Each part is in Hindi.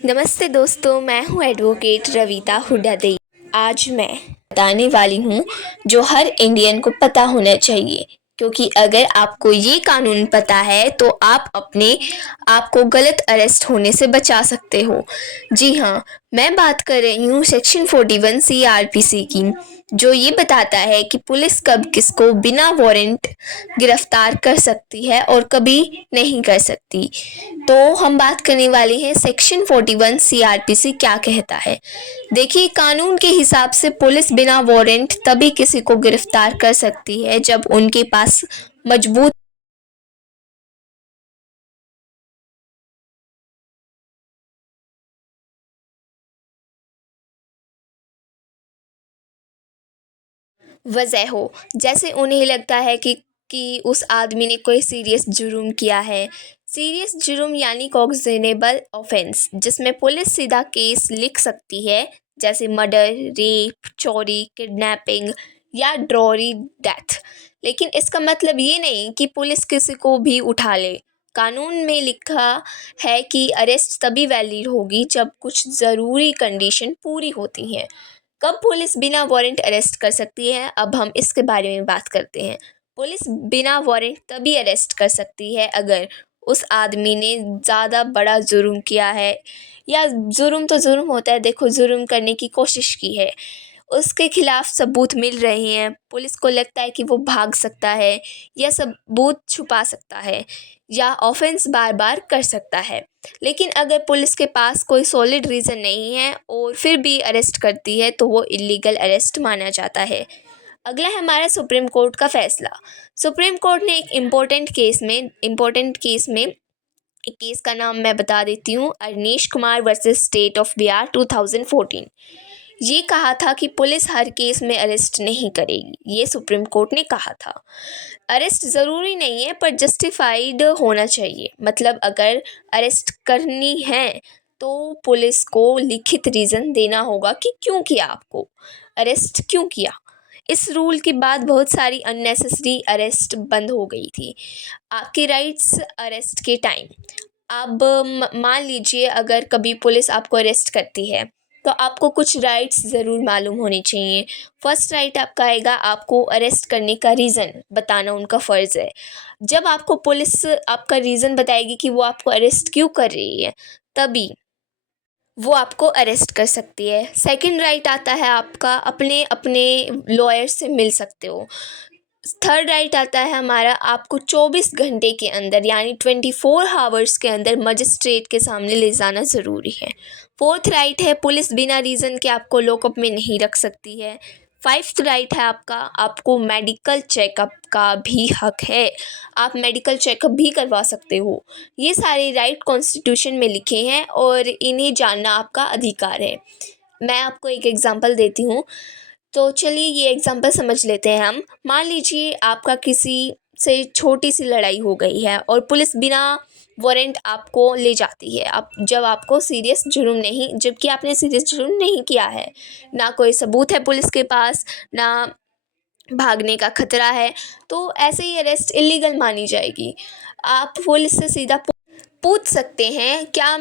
नमस्ते दोस्तों, मैं हूँ एडवोकेट रविता हुड्डा दे। आज मैं बताने वाली हूँ जो हर इंडियन को पता होना चाहिए, क्योंकि अगर आपको ये कानून पता है तो आप अपने आप को गलत अरेस्ट होने से बचा सकते हो। जी हाँ, मैं बात कर रही हूँ सेक्शन 41 CRPC की, जो ये बताता है कि पुलिस कब किसको बिना वारंट गिरफ्तार कर सकती है और कभी नहीं कर सकती। तो हम बात करने वाले हैं सेक्शन 41 CRPC क्या कहता है। देखिए, कानून के हिसाब से पुलिस बिना वारंट तभी किसी को गिरफ्तार कर सकती है जब उनके पास मजबूत वजह हो, जैसे उन्हें लगता है कि उस आदमी ने कोई सीरियस जुर्म किया है। सीरियस जुर्म यानी कॉग्निजेबल ऑफेंस, जिसमें पुलिस सीधा केस लिख सकती है, जैसे मर्डर, रेप, चोरी, किडनैपिंग या ड्रॉरी डेथ। लेकिन इसका मतलब ये नहीं कि पुलिस किसी को भी उठा ले। कानून में लिखा है कि अरेस्ट तभी वैलिड होगी जब कुछ ज़रूरी कंडीशन पूरी होती हैं। कब पुलिस बिना वारंट अरेस्ट कर सकती है, अब हम इसके बारे में बात करते हैं। पुलिस बिना वारंट तभी अरेस्ट कर सकती है अगर उस आदमी ने ज़्यादा बड़ा जुर्म किया है, या जुर्म तो जुर्म होता है, देखो, जुर्म करने की कोशिश की है, उसके खिलाफ सबूत मिल रहे हैं, पुलिस को लगता है कि वो भाग सकता है या सबूत छुपा सकता है या ऑफेंस बार बार कर सकता है। लेकिन अगर पुलिस के पास कोई सॉलिड रीज़न नहीं है और फिर भी अरेस्ट करती है तो वो इलीगल अरेस्ट माना जाता है। अगला है हमारा सुप्रीम कोर्ट का फैसला। सुप्रीम कोर्ट ने एक इम्पोर्टेंट केस में एक केस का नाम मैं बता देती हूँ, Avneesh Kumar versus state of Bihar 2014। ये कहा था कि पुलिस हर केस में अरेस्ट नहीं करेगी, ये सुप्रीम कोर्ट ने कहा था। अरेस्ट ज़रूरी नहीं है पर जस्टिफाइड होना चाहिए, मतलब अगर अरेस्ट करनी है तो पुलिस को लिखित रीज़न देना होगा कि क्यों किया, आपको अरेस्ट क्यों किया। इस रूल के बाद बहुत सारी अननेसेसरी अरेस्ट बंद हो गई थी। आपके राइट्स अरेस्ट के टाइम, अब मान लीजिए अगर कभी पुलिस आपको अरेस्ट करती है तो आपको कुछ राइट्स ज़रूर मालूम होने चाहिए। फर्स्ट राइट आपका आएगा, आपको अरेस्ट करने का रीज़न बताना उनका फ़र्ज़ है। जब आपको पुलिस आपका रीज़न बताएगी कि वो आपको अरेस्ट क्यों कर रही है, तभी वो आपको अरेस्ट कर सकती है। सेकंड राइट आता है आपका, अपने अपने लॉयर से मिल सकते हो। थर्ड राइट आता है हमारा, आपको 24 घंटे के अंदर यानी 24 आवर्स के अंदर मजिस्ट्रेट के सामने ले जाना ज़रूरी है। फोर्थ राइट है, पुलिस बिना रीज़न के आपको लॉकअप में नहीं रख सकती है। फाइफ्थ राइट है आपका, आपको मेडिकल चेकअप का भी हक है, आप मेडिकल चेकअप भी करवा सकते हो। ये सारे राइट कॉन्स्टिट्यूशन में लिखे हैं और इन्हें जानना आपका अधिकार है। मैं आपको एक एग्ज़ाम्पल देती हूँ, तो चलिए ये एग्ज़ाम्पल समझ लेते हैं हम। मान लीजिए आपका किसी से छोटी सी लड़ाई हो गई है और पुलिस बिना वारंट आपको ले जाती है, आप जब आपको सीरियस जुर्म नहीं, जबकि आपने सीरियस जुर्म नहीं किया है, ना कोई सबूत है पुलिस के पास, ना भागने का खतरा है, तो ऐसे ही अरेस्ट इलीगल मानी जाएगी। आप पुलिस से सीधा पूछ सकते हैं, क्या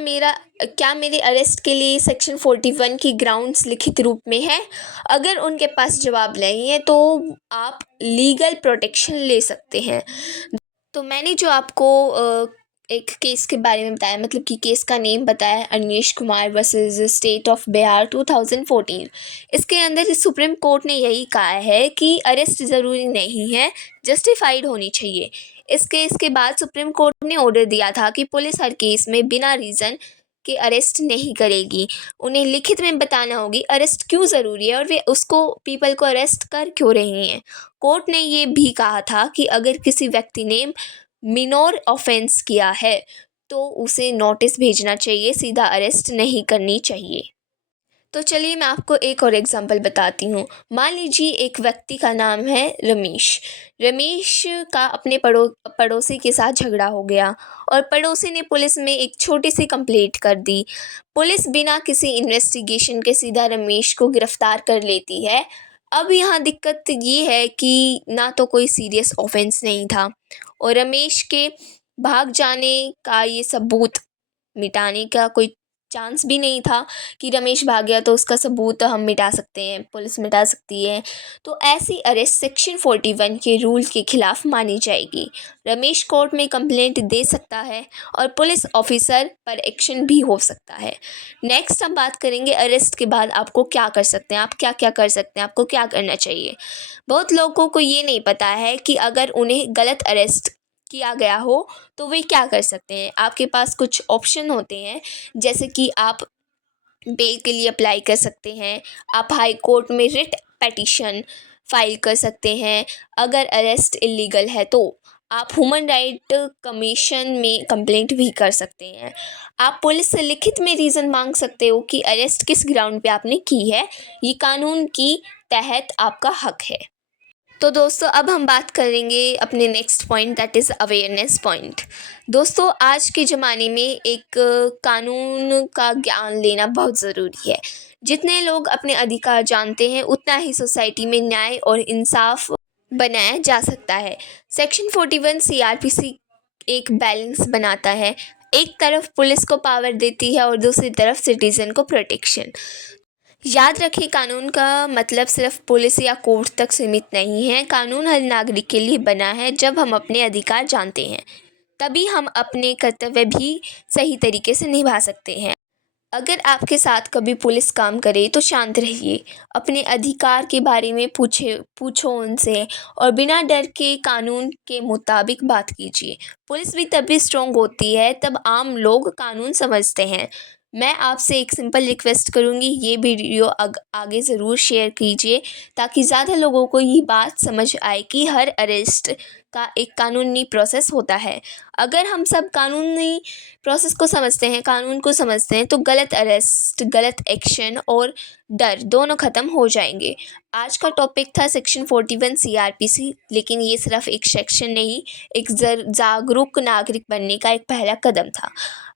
मेरे अरेस्ट के लिए सेक्शन 41 की ग्राउंड्स लिखित रूप में है। अगर उनके पास जवाब नहीं है तो आप लीगल प्रोटेक्शन ले सकते हैं। तो मैंने जो आपको एक केस के बारे में बताया, मतलब कि केस का नेम बताया, Avneesh Kumar versus state of Bihar 2014। इसके अंदर सुप्रीम कोर्ट ने यही कहा है कि अरेस्ट ज़रूरी नहीं है, जस्टिफाइड होनी चाहिए। इस केस के बाद सुप्रीम कोर्ट ने ऑर्डर दिया था कि पुलिस हर केस में बिना रीज़न के अरेस्ट नहीं करेगी, उन्हें लिखित में बताना होगी अरेस्ट क्यों ज़रूरी है और वे उसको पीपल को अरेस्ट कर क्यों रही हैं। कोर्ट ने ये भी कहा था कि अगर किसी व्यक्ति ने मिनोर ऑफेंस किया है तो उसे नोटिस भेजना चाहिए, सीधा अरेस्ट नहीं करनी चाहिए। तो चलिए मैं आपको एक और एग्जांपल बताती हूँ। मान लीजिए एक व्यक्ति का नाम है रमेश। रमेश का अपने पड़ोसी के साथ झगड़ा हो गया और पड़ोसी ने पुलिस में एक छोटी सी कंप्लेंट कर दी। पुलिस बिना किसी इन्वेस्टिगेशन के सीधा रमेश को गिरफ्तार कर लेती है। अब यहाँ दिक्कत ये है कि ना तो कोई सीरियस ऑफेंस नहीं था और रमेश के भाग जाने का ये सबूत मिटाने का कोई चांस भी नहीं था कि रमेश भाग गया तो उसका सबूत हम मिटा सकते हैं, पुलिस मिटा सकती है। तो ऐसी अरेस्ट सेक्शन 41 के रूल के खिलाफ मानी जाएगी। रमेश कोर्ट में कंप्लेंट दे सकता है और पुलिस ऑफिसर पर एक्शन भी हो सकता है। नेक्स्ट हम बात करेंगे अरेस्ट के बाद आपको क्या कर सकते हैं, आप क्या क्या कर सकते हैं, आपको क्या करना चाहिए। बहुत लोगों को ये नहीं पता है कि अगर उन्हें गलत अरेस्ट किया गया हो तो वे क्या कर सकते हैं। आपके पास कुछ ऑप्शन होते हैं, जैसे कि आप बेल के लिए अप्लाई कर सकते हैं, आप हाई कोर्ट में रिट पिटीशन फाइल कर सकते हैं। अगर अरेस्ट इलीगल है तो आप ह्यूमन राइट कमीशन में कंप्लेंट भी कर सकते हैं। आप पुलिस से लिखित में रीज़न मांग सकते हो कि अरेस्ट किस ग्राउंड पे आपने की है, ये कानून की तहत आपका हक है। तो दोस्तों अब हम बात करेंगे अपने next point, that is awareness point. दोस्तों आज के ज़माने में एक कानून का ज्ञान लेना बहुत ज़रूरी है। जितने लोग अपने अधिकार जानते हैं उतना ही सोसाइटी में न्याय और इंसाफ बनाया जा सकता है। सेक्शन 41 सीआरपीसी एक बैलेंस बनाता है। एक तरफ पुलिस को पावर देती है और दूसरी तरफ सिटीज़न को प्रोटेक्शन। याद रखिए, कानून का मतलब सिर्फ पुलिस या कोर्ट तक सीमित नहीं है। कानून हर नागरिक के लिए बना है। जब हम अपने अधिकार जानते हैं तभी हम अपने कर्तव्य भी सही तरीके से निभा सकते हैं। अगर आपके साथ कभी पुलिस काम करे तो शांत रहिए, अपने अधिकार के बारे में पूछो उनसे और बिना डर के कानून के मुताबिक बात कीजिए। पुलिस भी तभी स्ट्रॉन्ग होती है तब आम लोग कानून समझते हैं। मैं आपसे एक सिंपल रिक्वेस्ट करूंगी, ये वीडियो आगे ज़रूर शेयर कीजिए ताकि ज़्यादा लोगों को ये बात समझ आए कि हर अरेस्ट का एक कानूनी प्रोसेस होता है। अगर हम सब कानूनी प्रोसेस को समझते हैं, कानून को समझते हैं, तो गलत अरेस्ट, गलत एक्शन और डर दोनों ख़त्म हो जाएंगे। आज का टॉपिक था सेक्शन 41 सीआरपीसी, लेकिन ये सिर्फ एक सेक्शन नहीं, एक जागरूक नागरिक बनने का एक पहला कदम था।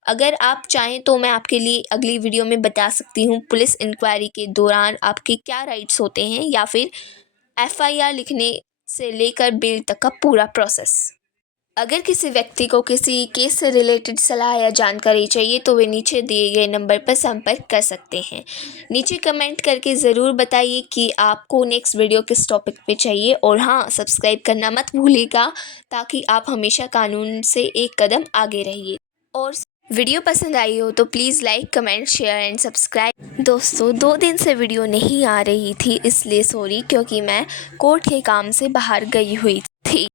अगर आप चाहें तो मैं आपके लिए अगली वीडियो में बता सकती हूँ पुलिस इंक्वायरी के दौरान आपके क्या राइट्स होते हैं, या फिर एफआईआर लिखने से लेकर बेल तक का पूरा प्रोसेस। अगर किसी व्यक्ति को किसी केस से रिलेटेड सलाह या जानकारी चाहिए तो वे नीचे दिए गए नंबर पर संपर्क कर सकते हैं। नीचे कमेंट करके ज़रूर बताइए कि आपको नेक्स्ट वीडियो किस टॉपिक पे चाहिए, और हाँ, सब्सक्राइब करना मत भूलिएगा ताकि आप हमेशा कानून से एक कदम आगे रहिए। और वीडियो पसंद आई हो तो please like, comment, share and subscribe. दोस्तों 2 दिन से वीडियो नहीं आ रही थी, इसलिए सॉरी, क्योंकि मैं कोर्ट के काम से बाहर गई हुई थी।